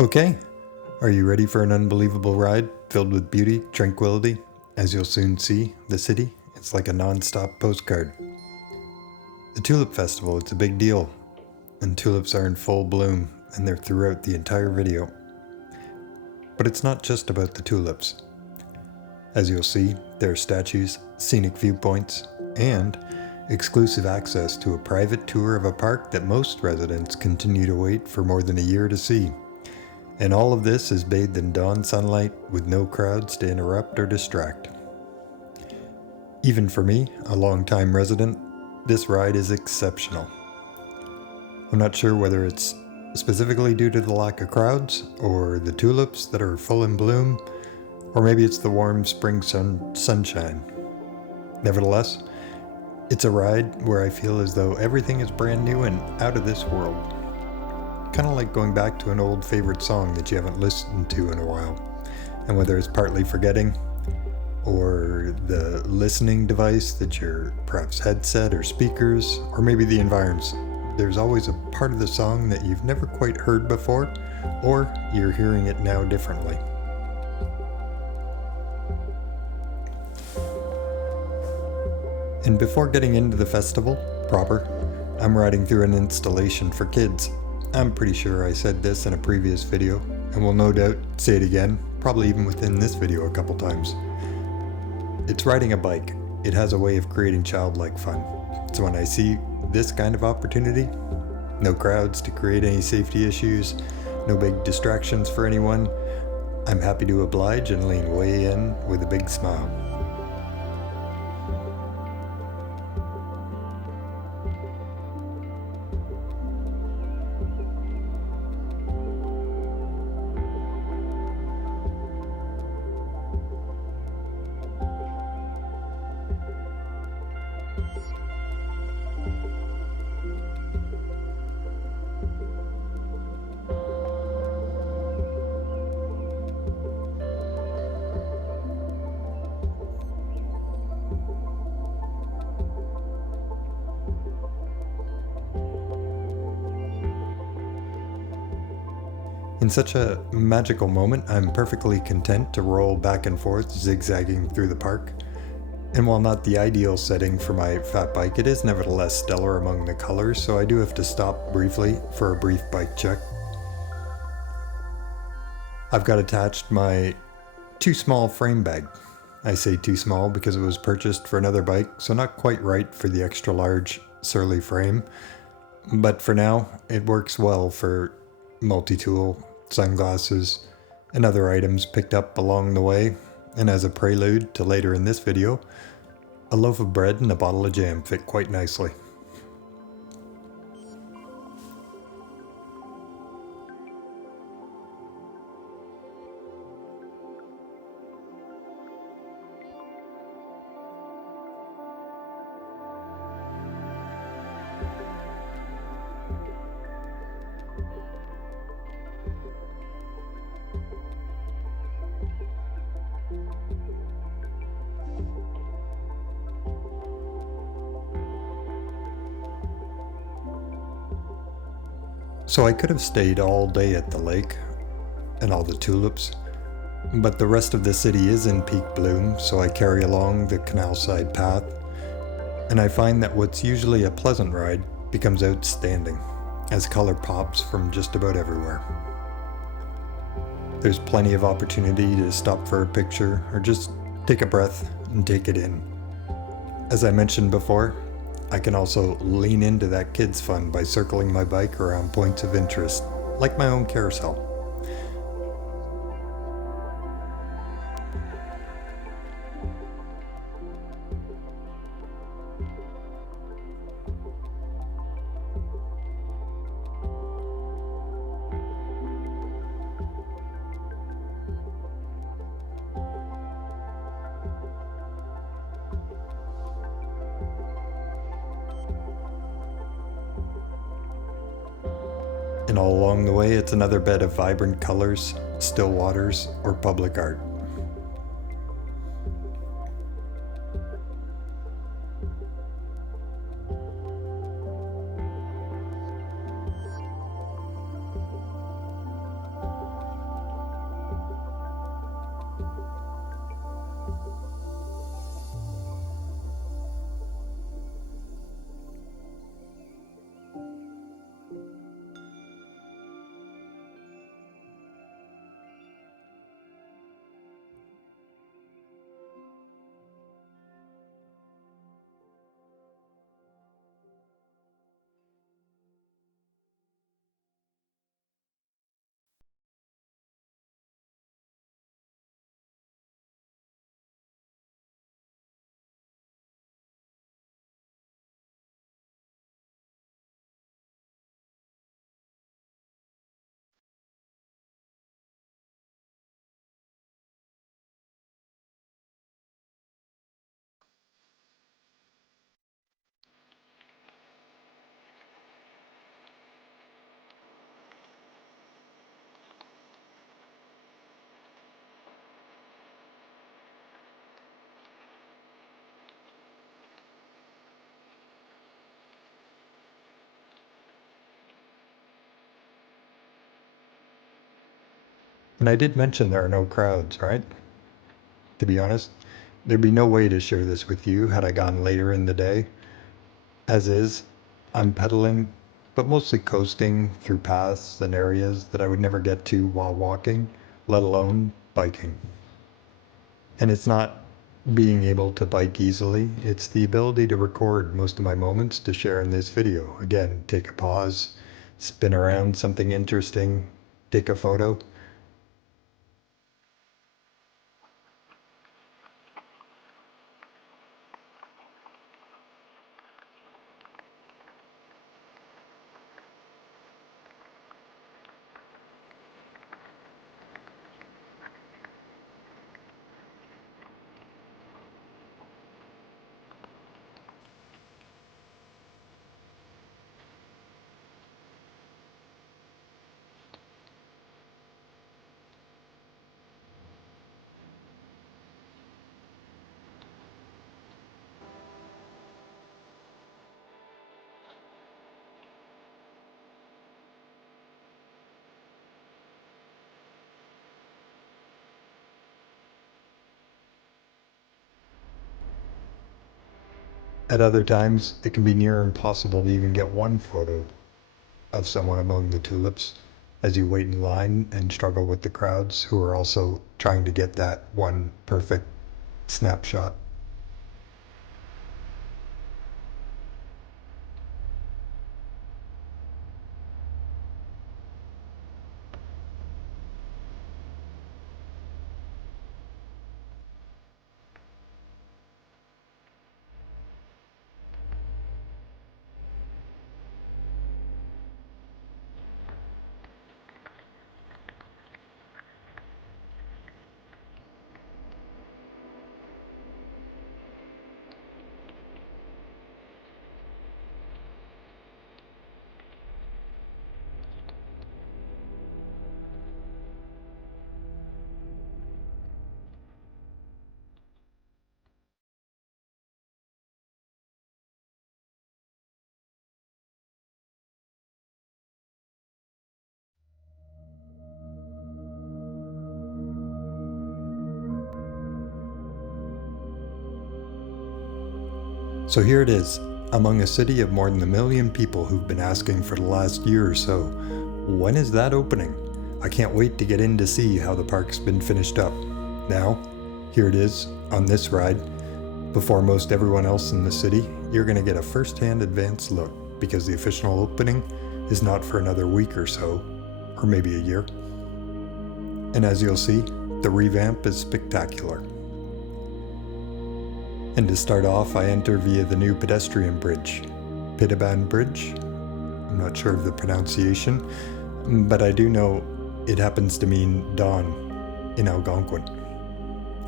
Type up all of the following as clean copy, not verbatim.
Okay, are you ready for an unbelievable ride filled with beauty, tranquility? As you'll soon see, the city, it's like a non-stop postcard. The Tulip Festival, it's a big deal, and tulips are in full bloom, and they're throughout the entire video. But it's not just about the tulips. As you'll see, there are statues, scenic viewpoints, and exclusive access to a private tour of a park that most residents continue to wait for more than a year to see. And all of this is bathed in dawn sunlight with no crowds to interrupt or distract. Even for me, a long-time resident, this ride is exceptional. I'm not sure whether it's specifically due to the lack of crowds, or the tulips that are full in bloom, or maybe it's the warm spring sunshine. Nevertheless, it's a ride where I feel as though everything is brand new and out of this world. Kind of like going back to an old favorite song that you haven't listened to in a while. And whether it's partly forgetting, or the listening device that your perhaps headset or speakers, or maybe the environs, there's always a part of the song that you've never quite heard before, or you're hearing it now differently. And before getting into the festival proper, I'm riding through an installation for kids. I'm pretty sure I said this in a previous video, and will no doubt say it again, probably even within this video a couple times. It's riding a bike. It has a way of creating childlike fun. So when I see this kind of opportunity, no crowds to create any safety issues, no big distractions for anyone, I'm happy to oblige and lean way in with a big smile. In such a magical moment, I'm perfectly content to roll back and forth, zigzagging through the park. And while not the ideal setting for my fat bike, it is nevertheless stellar among the colors, so I do have to stop briefly for a brief bike check. I've got attached my too small frame bag. I say too small because it was purchased for another bike, so not quite right for the extra large surly frame. But for now, it works well for multi-tool, sunglasses, and other items picked up along the way. And as a prelude to later in this video, a loaf of bread and a bottle of jam fit quite nicely. So I could have stayed all day at the lake and all the tulips, but the rest of the city is in peak bloom, so I carry along the canal side path, and I find that what's usually a pleasant ride becomes outstanding, as color pops from just about everywhere. There's plenty of opportunity to stop for a picture, or just take a breath and take it in. As I mentioned before, I can also lean into that kid's fun by circling my bike around points of interest, like my own carousel. And all along the way, it's another bed of vibrant colors, still waters, or public art. And I did mention there are no crowds, right? To be honest, there'd be no way to share this with you had I gone later in the day. As is, I'm pedaling, but mostly coasting through paths and areas that I would never get to while walking, let alone biking. And it's not being able to bike easily, it's the ability to record most of my moments to share in this video. Again, take a pause, spin around something interesting, take a photo. At other times, it can be near impossible to even get one photo of someone among the tulips as you wait in line and struggle with the crowds who are also trying to get that one perfect snapshot. So here it is, among a city of more than 1 million people who've been asking for the last year or so, when is that opening? I can't wait to get in to see how the park's been finished up. Now, here it is, on this ride. Before most everyone else in the city, you're going to get a first-hand advance look, because the official opening is not for another week or so, or maybe a year. And as you'll see, the revamp is spectacular. And to start off, I enter via the new pedestrian bridge, Pitaban Bridge. I'm not sure of the pronunciation, but I do know it happens to mean dawn in Algonquin.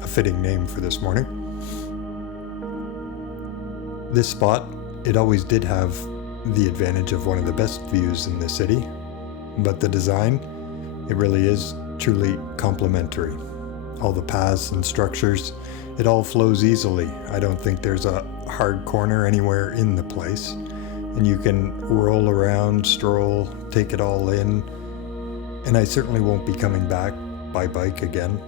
A fitting name for this morning. This spot, it always did have the advantage of one of the best views in the city, but the design, it really is truly complimentary. All the paths and structures, it all flows easily. I don't think there's a hard corner anywhere in the place. And you can roll around, stroll, take it all in. And I certainly won't be coming back by bike again.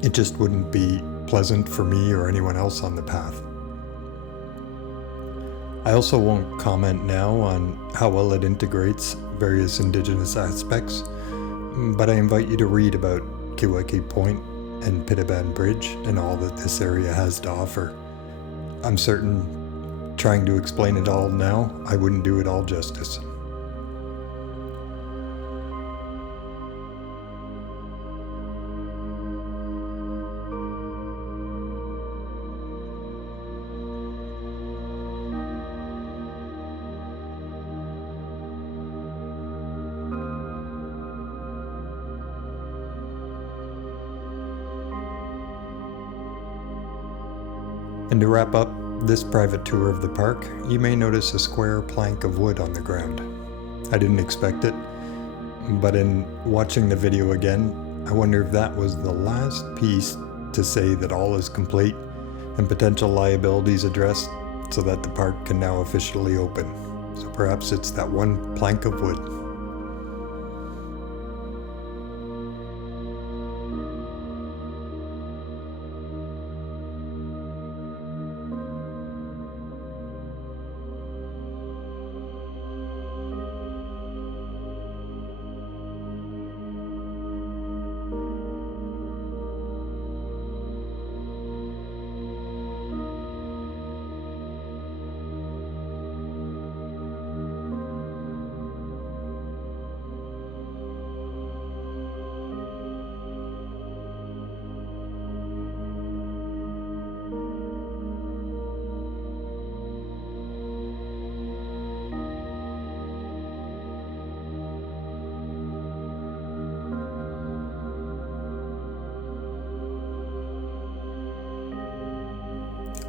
It just wouldn't be pleasant for me or anyone else on the path. I also won't comment now on how well it integrates various Indigenous aspects, but I invite you to read about Kiwecki Point and Pitaban Bridge and all that this area has to offer. I'm certain trying to explain it all now, I wouldn't do it all justice. And to wrap up this private tour of the park, you may notice a square plank of wood on the ground. I didn't expect it, but in watching the video again, I wonder if that was the last piece to say that all is complete and potential liabilities addressed so that the park can now officially open. So perhaps it's that one plank of wood.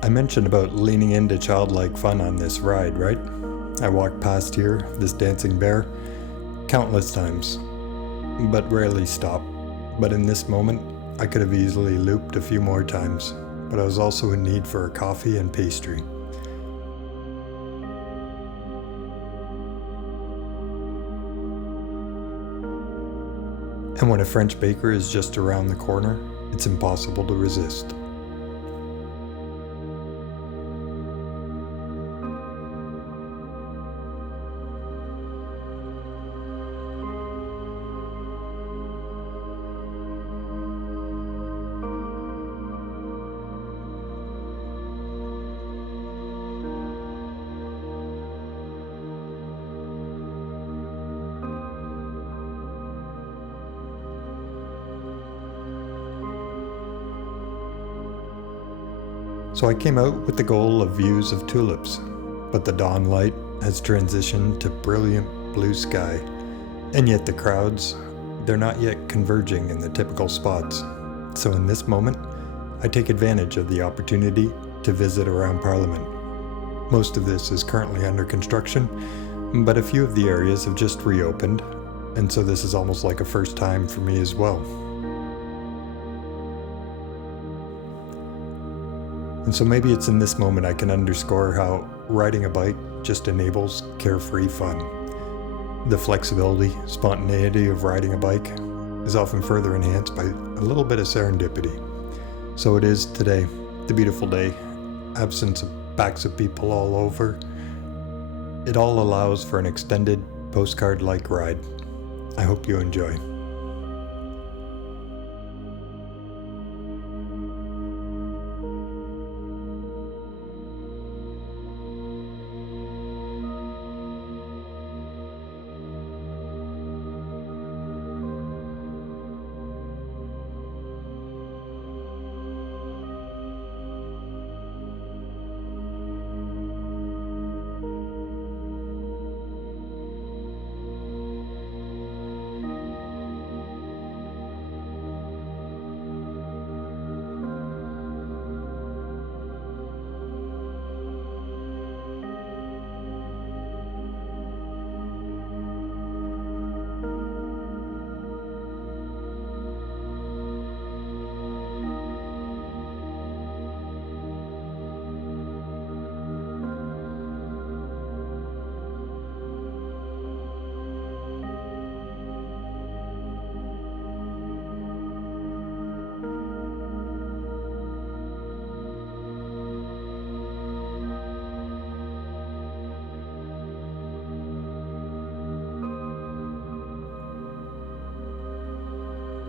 I mentioned about leaning into childlike fun on this ride, right? I walked past here, this dancing bear, countless times, but rarely stopped. But in this moment, I could have easily looped a few more times, but I was also in need for a coffee and pastry. And when a French baker is just around the corner, it's impossible to resist. So I came out with the goal of views of tulips, but the dawn light has transitioned to brilliant blue sky, and yet the crowds, they're not yet converging in the typical spots. So in this moment, I take advantage of the opportunity to visit around Parliament. Most of this is currently under construction, but a few of the areas have just reopened, and so this is almost like a first time for me as well. And so maybe it's in this moment I can underscore how riding a bike just enables carefree fun. The flexibility, spontaneity of riding a bike is often further enhanced by a little bit of serendipity. So it is today, the beautiful day, absence of backs of people all over. It all allows for an extended postcard-like ride. I hope you enjoy.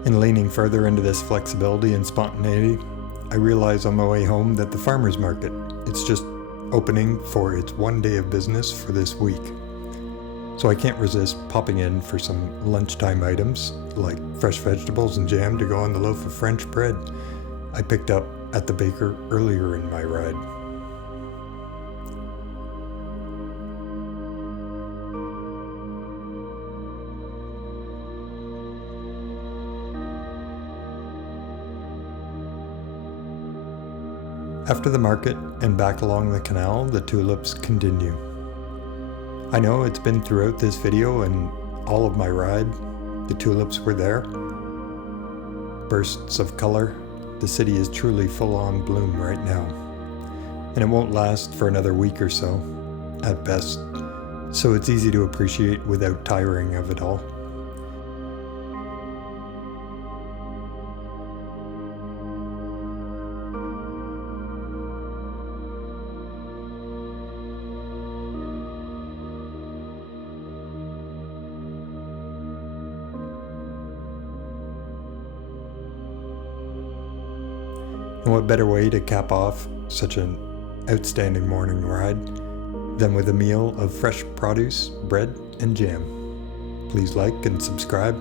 And leaning further into this flexibility and spontaneity, I realize on my way home that the farmer's market, it's just opening for its one day of business for this week. So I can't resist popping in for some lunchtime items like fresh vegetables and jam to go on the loaf of French bread I picked up at the baker earlier in my ride. After the market and back along the canal, the tulips continue. I know it's been throughout this video and all of my ride, the tulips were there. Bursts of color, the city is truly full on bloom right now. And it won't last for another week or so, at best, so it's easy to appreciate without tiring of it all. And what better way to cap off such an outstanding morning ride than with a meal of fresh produce, bread, and jam. Please like and subscribe,